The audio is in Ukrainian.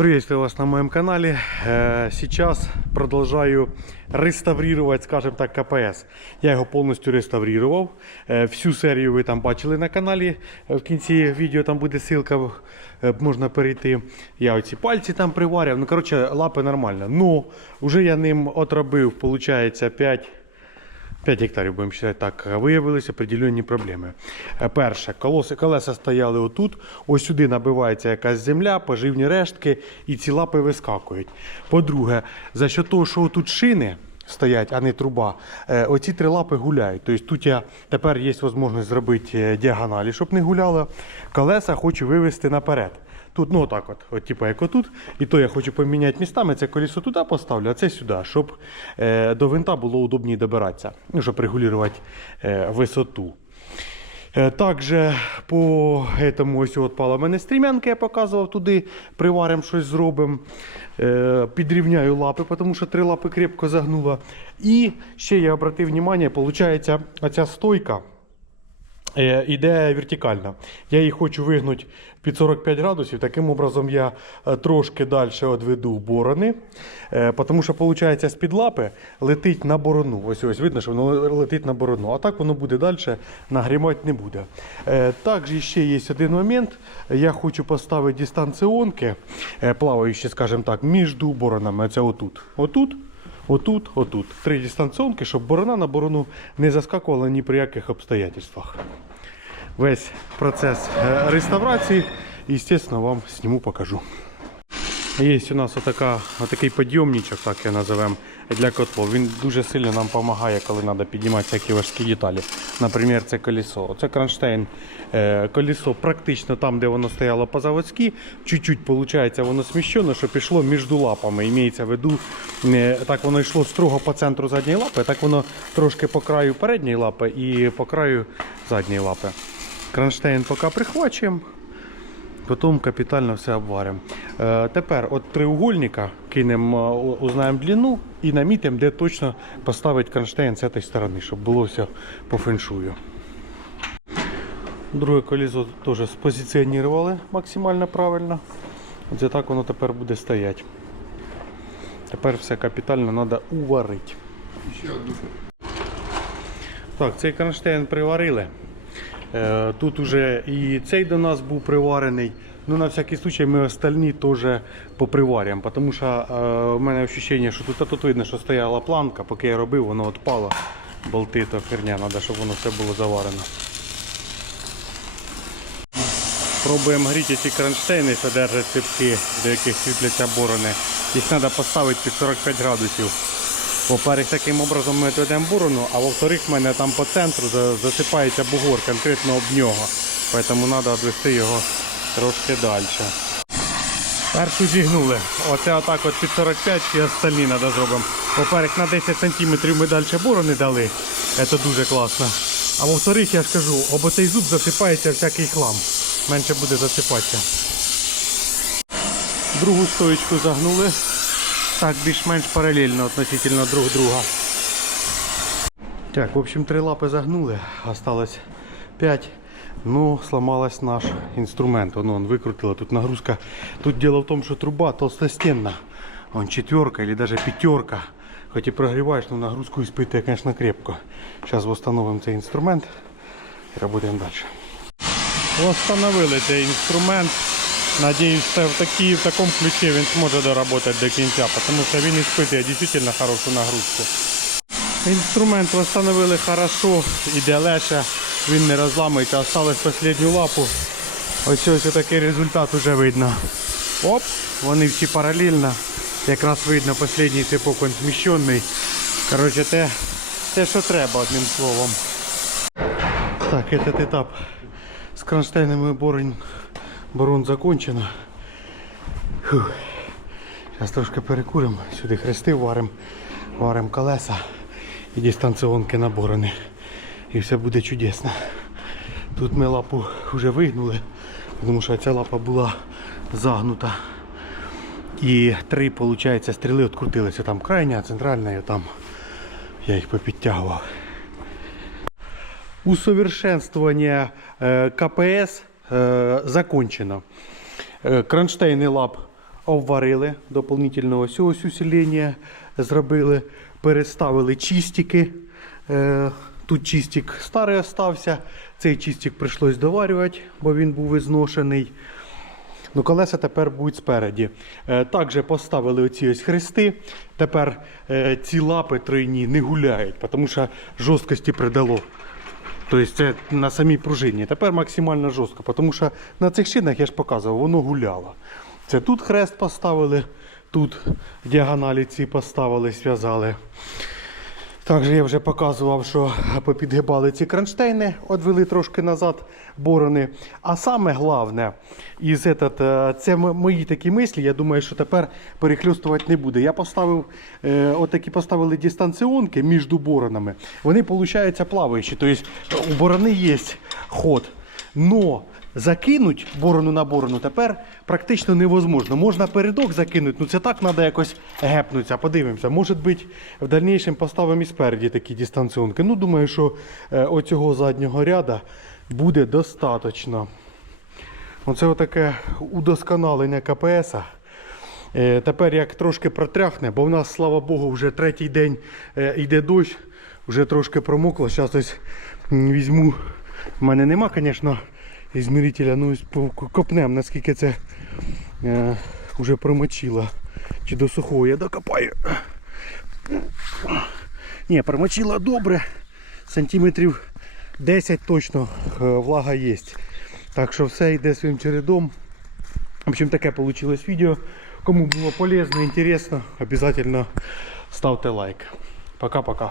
Приветствую вас на моем канале. Э, Сейчас продолжаю реставрировать, скажем так, КПС. Я його повністю реставрировав. Е, Всю серію ви там бачили на каналі. Е, В кінці відео там буде ссылка, можна перейти. Я оці пальці там приварив. Ну, коротше, лапи нормально. Ну, вже я ним отробив, виходить, 5 5 гектарів, будемо вважати так, виявилися определенні проблеми. Е, Перше, колеса, колеса стояли отут, ось сюди набивається якась земля, поживні рештки, і ці лапи вискакують. По-друге, за що того, що тут шини стоять, а не труба, е, оці три лапи гуляють. Тобто тут я тепер є можливість зробити е, діагоналі, щоб не гуляло. Колеса хочу вивести наперед. Тут, ну отак от, от типу як отут. І то я хочу поміняти містами. Це колесо туди поставлю, а це сюди, щоб е, до винта було удобніше добиратися, ну, щоб регулювати е, висоту. Е, Также по этому ось от пала в мене стрімянка, я показував туди, приваримо щось зробимо. Е, Підрівняю лапи, тому що три лапи крепко загнула. І ще я обратив увагу, виходить, оця стойка. Е, Іде вертикально. Я її хочу вигнути під 45 градусів. Таким образом я е, трошки далі відведу борони. Е, Тому що, виходить, з-під лапи летить на борону. Ось ось видно, що воно летить на борону. А так воно буде далі, нагрімати не буде. Також ще є один момент. Я хочу поставити дистанціонки, плаваючі, скажімо так, між боронами. Це отут. Отут. Отут, отут. Три дистанціонки, щоб борона на борону не заскакувала ні при яких обстоятельствах. Весь процес е, реставрації, звісно, вам зніму покажу. Є у нас отака, отакий підйомничок, так я називаємо, для котлов. Він дуже сильно нам допомагає, коли треба піднімати всякі важкі деталі. Наприклад, це колесо. Це кронштейн. Е, Колесо практично там, де воно стояло по-заводськи. Чуть-чуть, виходить, воно сміщено, що пішло між лапами. Імеється в виду, е, так воно йшло строго по центру задньої лапи, так воно трошки по краю передньої лапи і по краю задньої лапи. Кронштейн поки прихвачуємо. Потім капітально все обваримо. Е, тепер от треугольника кинемо, е, узнаємо длину і намітимо, де точно поставити кронштейн з цієї сторони, щоб було все по феншую. Друге колесо теж спозиціонували максимально правильно. Оце так воно тепер буде стояти. Тепер все капітально треба уварити. Так, цей кронштейн приварили. Е, Тут уже і цей до нас був приварений. Ну, на всякий случай ми остальні теж поприварюємо, тому що е, в мене відчуття, що тут, тут видно, що стояла планка, поки я робив, воно відпало. Болти то херня, треба, щоб воно все було заварено. Пробуємо гріти ці кронштейни, що держать ципки, до яких світляться борони. Їх треба поставити під 45 градусів. По-перше, таким образом ми відведемо борону, а во-вторых, в мене там по центру засипається бугор конкретно об нього. Тому треба відвести його трошки далі. Першу зігнули. Оце отак от під 45 і остальні треба зробимо. По-перше, на 10 см ми далі борони дали. Це дуже класно. А во-вторых, я ж кажу, об оцей зуб засипається всякий хлам. Менше буде засипатися. Другу стоечку загнули Так, більш-менш паралельно относительно друг друга. Так, в общем, три лапи загнули, осталось 5. Ну, сломалась наш инструмент. Он, он выкрутила. Тут нагрузка. Тут дело в том, что труба толстостенна. Он четверка или даже пятерка. Хоть и прогреваешь, но нагрузку испытывает, конечно, крепко. Сейчас восстановим цей інструмент і работаем дальше. Восстановили цей інструмент. Надіюсь, що в, такі, в такому ключі він зможе доработати до кінця, тому що він іспитує дійсно хорошу нагрузку. Інструмент встановили хорошо, іде легше, він не розламується, осталось останню лапу. Ось ось такий результат вже видно. Оп, вони всі паралельно. Якраз видно останній цепок він зміщений. Коротше, те, те, що треба, одним словом. Так, этот етап з кронштейнами борон, борон закончено. Зараз трошки перекуримо, сюди хрести варимо, варимо колеса і дистанціонки на борони. І все буде чудесно. Тут ми лапу вже вигнули, тому що ця лапа була загнута. І три, виходить, стріли відкрутилися. Там крайня, центральна, і там я їх попідтягував. Усовершенствование э, КПС э, закончено. Э, Кронштейны лап обварили дополнительно ось ось усилення зробили, переставили чистики. Е, Тут чистик старий остався, цей чистик прийшлось доварювати, бо він був ізношений. Ну, колеса тепер будуть спереді. Е, також поставили оці ось хрести. Тепер е, ці лапи тройні не гуляють, тому що жорсткості придало. Тобто це на самій пружині. Тепер максимально жорстко, тому що на цих шинах я ж показував, воно гуляло. Це тут хрест поставили, тут діагоналі ці поставили, зв'язали. Також я вже показував, що попідгибали ці кронштейни, відвели трошки назад борони. А саме головне, із этот, е, це мої такі мислі. Я думаю, що тепер перехльостувати не буде. Я поставив е, отакі поставили дистанціонки між боронами. Вони, виходить, плаваючі. Тобто у борони є ход. Но закинуть борону на борону тепер практично невозможно. Можна передок закинути, ну це так треба якось гепнутися. Подивимося. Може бути, в дальнішому поставимо і спереді такі дистанціонки. Ну, думаю, що е, оцього заднього ряда буде достатньо. Оце отаке удосконалення КПС. Е, тепер як трошки протряхне, бо в нас, слава Богу, вже третій день е, йде дощ, вже трошки промокло. Зараз ось візьму. У мене нема, звісно, ізмірителя, ну копнем, наскільки це е, вже промочило. Чи до сухого я докопаю. Ні, промочило добре. Сантиметрів 10 точно е, влага є. Так що все йде своїм чередом. В общем, таке вийшло відео. Кому було полезно, інтересно, обов'язково ставте лайк. Пока-пока.